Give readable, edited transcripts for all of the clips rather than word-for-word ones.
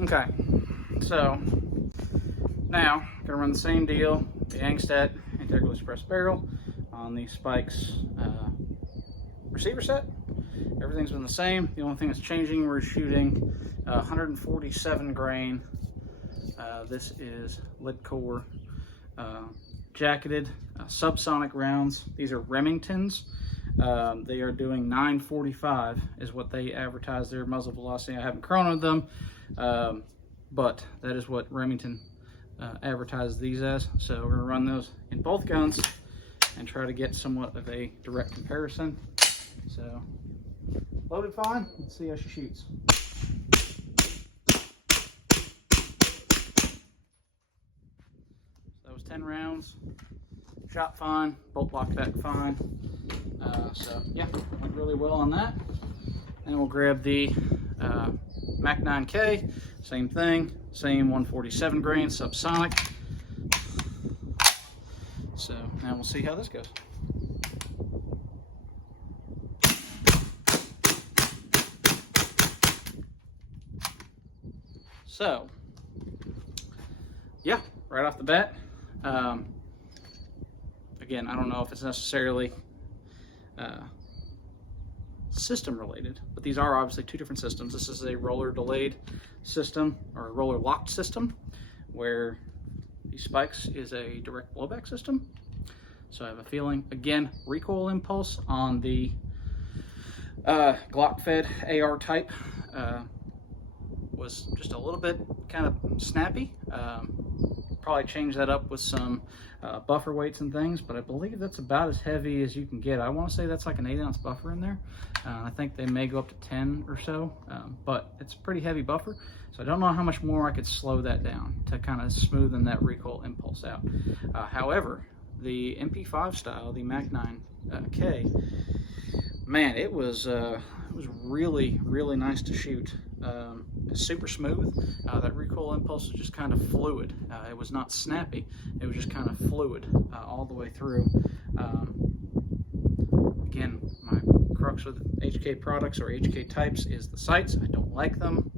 Okay, so now gonna run the same deal, the Angstadt Integral Express barrel on the Spikes receiver set. Everything's been the same. The only thing that's changing, we're shooting 147 grain. This is lead core jacketed subsonic rounds. These are Remingtons. They are doing 945 is what they advertise their muzzle velocity. I haven't chronoed them, but that is what Remington advertises these as. So we're gonna run those in both guns and try to get somewhat of a direct comparison. So loaded fine, let's see how she shoots. That was 10 rounds, shot fine, bolt blocked back fine. So yeah, went really well on that. And we'll grab the mac5k, same thing, same 147 grain subsonic. So now we'll see how this goes. So yeah, right off the bat, again, I don't know if it's necessarily system related, but these are obviously two different systems. This is a roller delayed system, or a roller locked system, where the Spikes is a direct blowback system. So I have a feeling, again, recoil impulse on the Glock fed AR type was just a little bit kind of snappy. Probably change that up with some buffer weights and things, but I believe that's about as heavy as you can get. I want to say that's like an 8-ounce buffer in there. I think they may go up to 10 or so, but it's a pretty heavy buffer. So I don't know how much more I could slow that down to kind of smoothen that recoil impulse out. However, the MP5 style, the mac9k, man, it was really, really nice to shoot. Super smooth. That recoil impulse was just kind of fluid. It was not snappy. It was just kind of fluid all the way through. Again, my crux with HK products or HK types is the sights. I don't like them.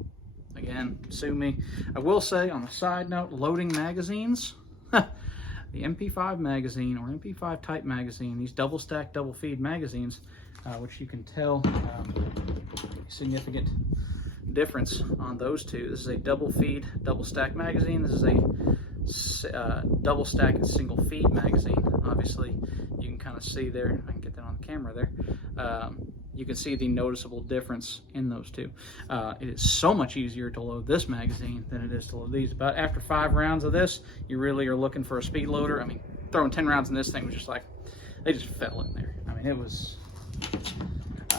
Again, sue me. I will say, on a side note, loading magazines, the MP5 magazine or MP5 type magazine, these double stack, double feed magazines, which you can tell significant difference on those two. This is a double feed, double stack magazine. This is a double stack and single feed magazine. Obviously, you can kind of see there, I can get that on the camera there. You can see the noticeable difference in those two. It is so much easier to load this magazine than it is to load these. But after 5 rounds of this, you really are looking for a speed loader. I mean, throwing 10 rounds in this thing was just like, they just fell in there. I mean, it was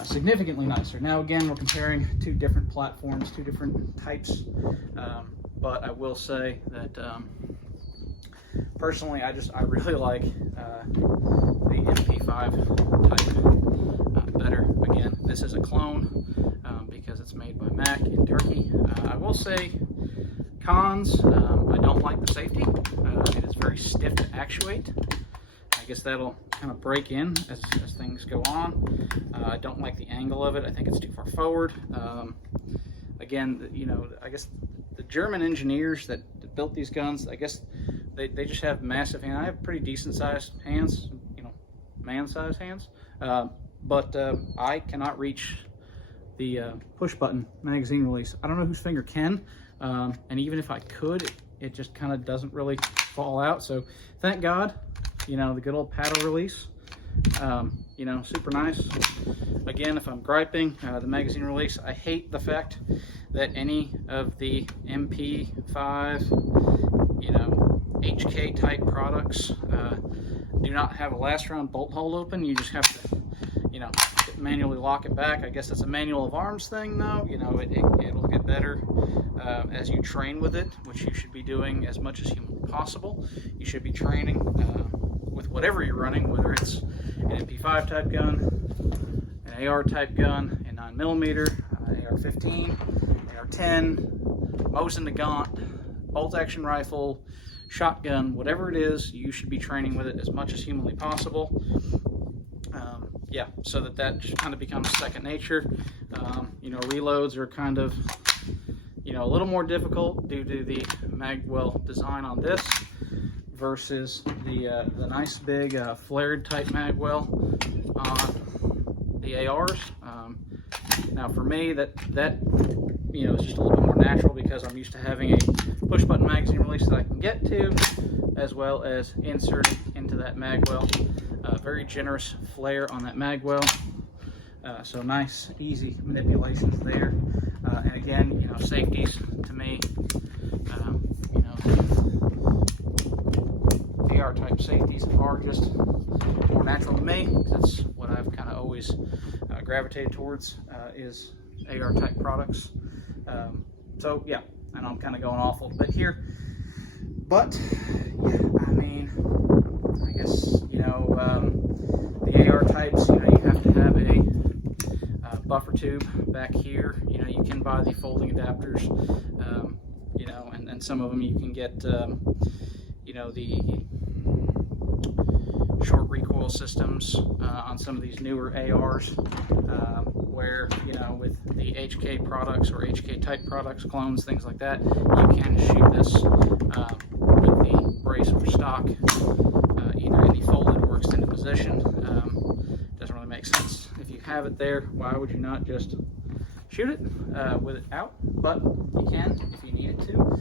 significantly nicer. Now again, we're comparing two different platforms, two different types, but I will say that personally, I really like the MP5 type better. Again, this is a clone because it's made by Mac in Turkey. I will say cons, I don't like the safety. It is very stiff to actuate. I guess that'll kind of break in as things go on. I don't like the angle of it. I think it's too far forward. Again, you know, I guess the German engineers that built these guns, I guess they just have massive hands. I have pretty decent sized hands, you know, man-sized hands, but I cannot reach the push button magazine release. I don't know whose finger can, and even if I could, it just kind of doesn't really fall out. So thank God, you know, the good old paddle release, you know, super nice. Again, if I'm griping, the magazine release, I hate the fact that any of the MP5, you know, HK type products do not have a last round bolt hole open. You just have to, you know, manually lock it back. I guess that's a manual of arms thing though. You know, it'll get better as you train with it, which you should be doing as much as humanly possible. You should be training with whatever you're running, whether it's an MP5 type gun, an AR type gun, a 9mm, AR-15, AR-10, Mosin Nagant, bolt action rifle, shotgun, whatever it is, you should be training with it as much as humanly possible. Yeah, so that just kind of becomes second nature. You know, reloads are kind of, you know, a little more difficult due to the magwell design on this versus the nice big flared type magwell on the ARs. Now for me, that you know, is just a little bit more natural because I'm used to having a push button magazine release that I can get to, as well as inserting into that magwell. Very generous flare on that magwell. So nice, easy manipulations there. And again, you know, safeties to me, you know, AR type safeties are just more natural to me. That's what I've kind of always gravitated towards, is AR type products. So yeah, I know I'm kind of going off a little bit here, but yeah, I mean, I guess, you know, the AR types, you know, you have to have a buffer tube back here. You know, you can buy the folding adapters, you know, and some of them you can get, you know, the short recoil systems on some of these newer ARs, where, you know, with the HK products or HK type products, clones, things like that, you can shoot this with the brace or stock, either in the folded or extended position. Doesn't really make sense. If you have it there, why would you not just shoot it with it out? But you can if you needed to.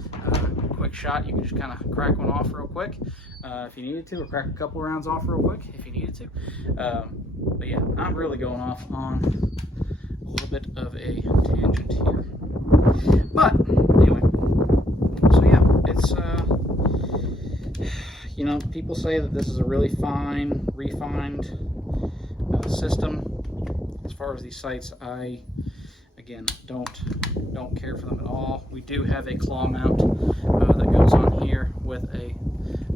Quick shot, you can just kind of crack one off real quick if you needed to, or crack a couple rounds off real quick if you needed to. But yeah, I'm really going off on a little bit of a tangent here. But anyway, so yeah, it's you know, people say that this is a really fine, refined system. As far as these sights, I again don't care for them at all. We do have a claw mount that goes on here with a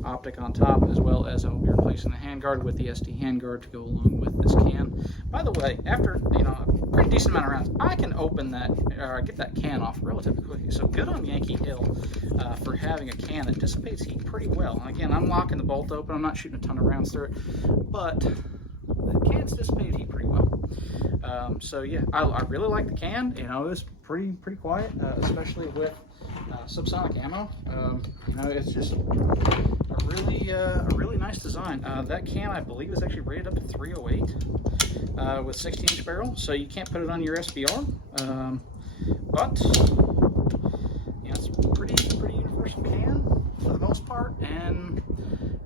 optic on top, as well as I'll be replacing the handguard with the SD handguard to go along with this can. By the way, after, you know, a pretty decent amount of rounds, I can open that or get that can off relatively quickly. So good on Yankee Hill for having a can that dissipates heat pretty well. And again, I'm locking the bolt open. I'm not shooting a ton of rounds through it, but the can's dissipated heat pretty well. So yeah, I really like the can. You know, it's pretty quiet, especially with subsonic ammo. You know, it's just a really nice design. That can, I believe, is actually rated up to 308 with 16-inch barrel, so you can't put it on your SBR. But you know, it's a pretty universal can for the most part, and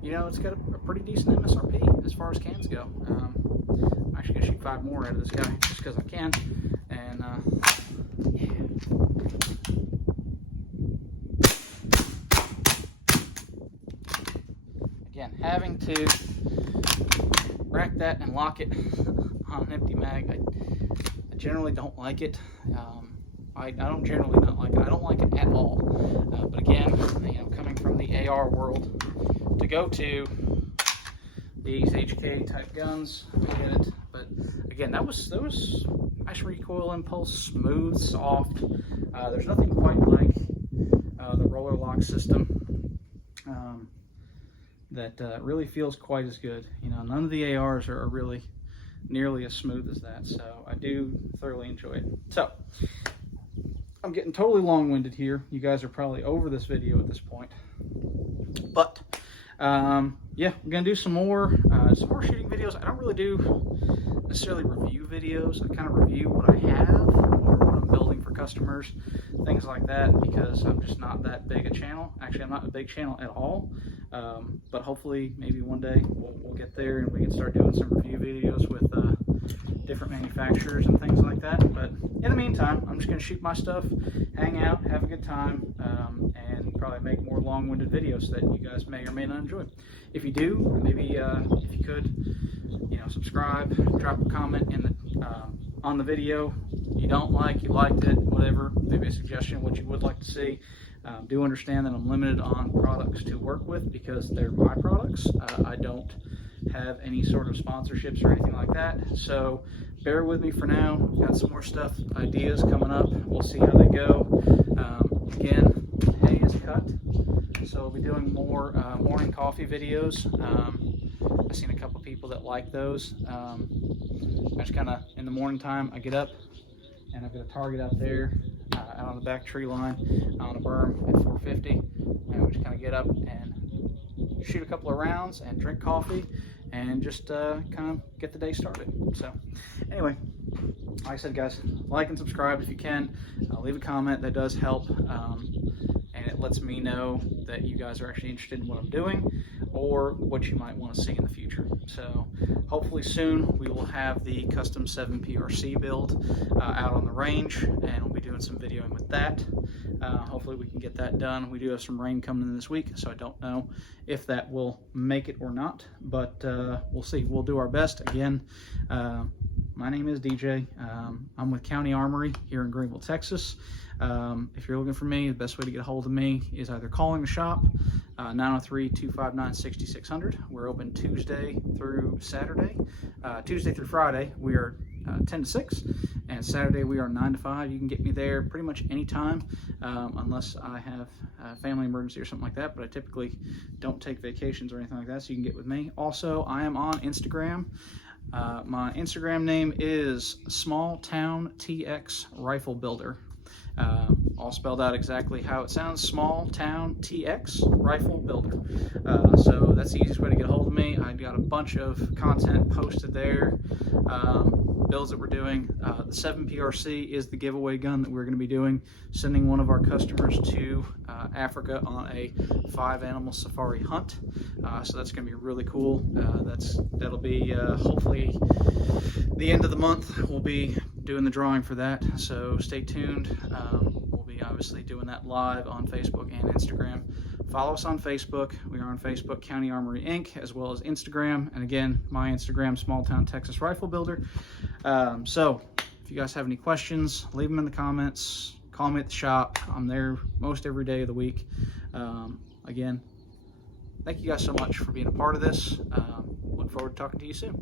you know, it's got a pretty decent MSRP as far as cans go. I'm actually gonna shoot 5 more out of this guy just because I can, and yeah. Again, having to rack that and lock it on an empty mag, I generally don't like it. I don't generally not like it. I don't like it at all. But again, you know, coming from the AR world to go to these HK type guns, I get it. But again, that was nice recoil impulse, smooth, soft. There's nothing quite like the roller lock system that really feels quite as good. You know, none of the ARs are really nearly as smooth as that. So I do thoroughly enjoy it. So I'm getting totally long-winded here. You guys are probably over this video at this point. But yeah, I'm gonna do some more shooting videos. I don't really do necessarily review videos. I kind of review what I have or what I'm building for customers, things like that, because I'm just not that big a channel. Actually, I'm not a big channel at all. But hopefully, maybe one day we'll get there and we can start doing some review videos with different manufacturers and things like that. But in the meantime, I'm just gonna shoot my stuff, hang out, have a good time, and probably make more long-winded videos that you guys may or may not enjoy. If you do, maybe if you could, you know, subscribe, drop a comment in the on the video. You don't like, you liked it, whatever. Maybe a suggestion what you would like to see. Do understand that I'm limited on products to work with because they're my products. I don't have any sort of sponsorships or anything like that, so bear with me for now. Got some more stuff, ideas coming up. We'll see how they go. Again, hay is cut, so we'll be doing more morning coffee videos. I've seen a couple people that like those. I just kind of, in the morning time, I get up and I've got a target out there. out on the back tree line on a berm at 450, and we just kind of get up and shoot a couple of rounds and drink coffee and just kind of get the day started. So anyway, like I said, guys, like and subscribe if you can. Leave a comment. That does help, and it lets me know that you guys are actually interested in what I'm doing or what you might want to see in the future. So hopefully soon we will have the custom 7PRC build out on the range, and we'll be doing some videoing with that. Hopefully we can get that done. We do have some rain coming in this week, so I don't know if that will make it or not, but we'll see. We'll do our best. Again, my name is DJ. I'm with County Armory here in Greenville, Texas. If you're looking for me, the best way to get a hold of me is either calling the shop, 903-259-6600. We're open Tuesday through Saturday. Tuesday through Friday, we are 10 to 6, and Saturday we are 9 to 5. You can get me there pretty much anytime, unless I have a family emergency or something like that, but I typically don't take vacations or anything like that, so you can get with me. Also, I am on Instagram. My Instagram name is Small Town TX Rifle Builder. All spelled out exactly how it sounds, Small Town TX Rifle Builder. So that's the easiest way to get a hold of me. I got a bunch of content posted there, builds that we're doing. The 7PRC is the giveaway gun that we're going to be doing, sending one of our customers to Africa on a 5-animal safari hunt. So that's going to be really cool. That'll be hopefully the end of the month. We'll be doing the drawing for that, so stay tuned. We'll be obviously doing that live on Facebook and Instagram. Follow us on Facebook. We are on Facebook, County Armory Inc., as well as Instagram. And again, my Instagram, Small Town Texas Rifle Builder. So if you guys have any questions, leave them in the comments. Call me at the shop. I'm there most every day of the week. Again, thank you guys so much for being a part of this. Look forward to talking to you soon.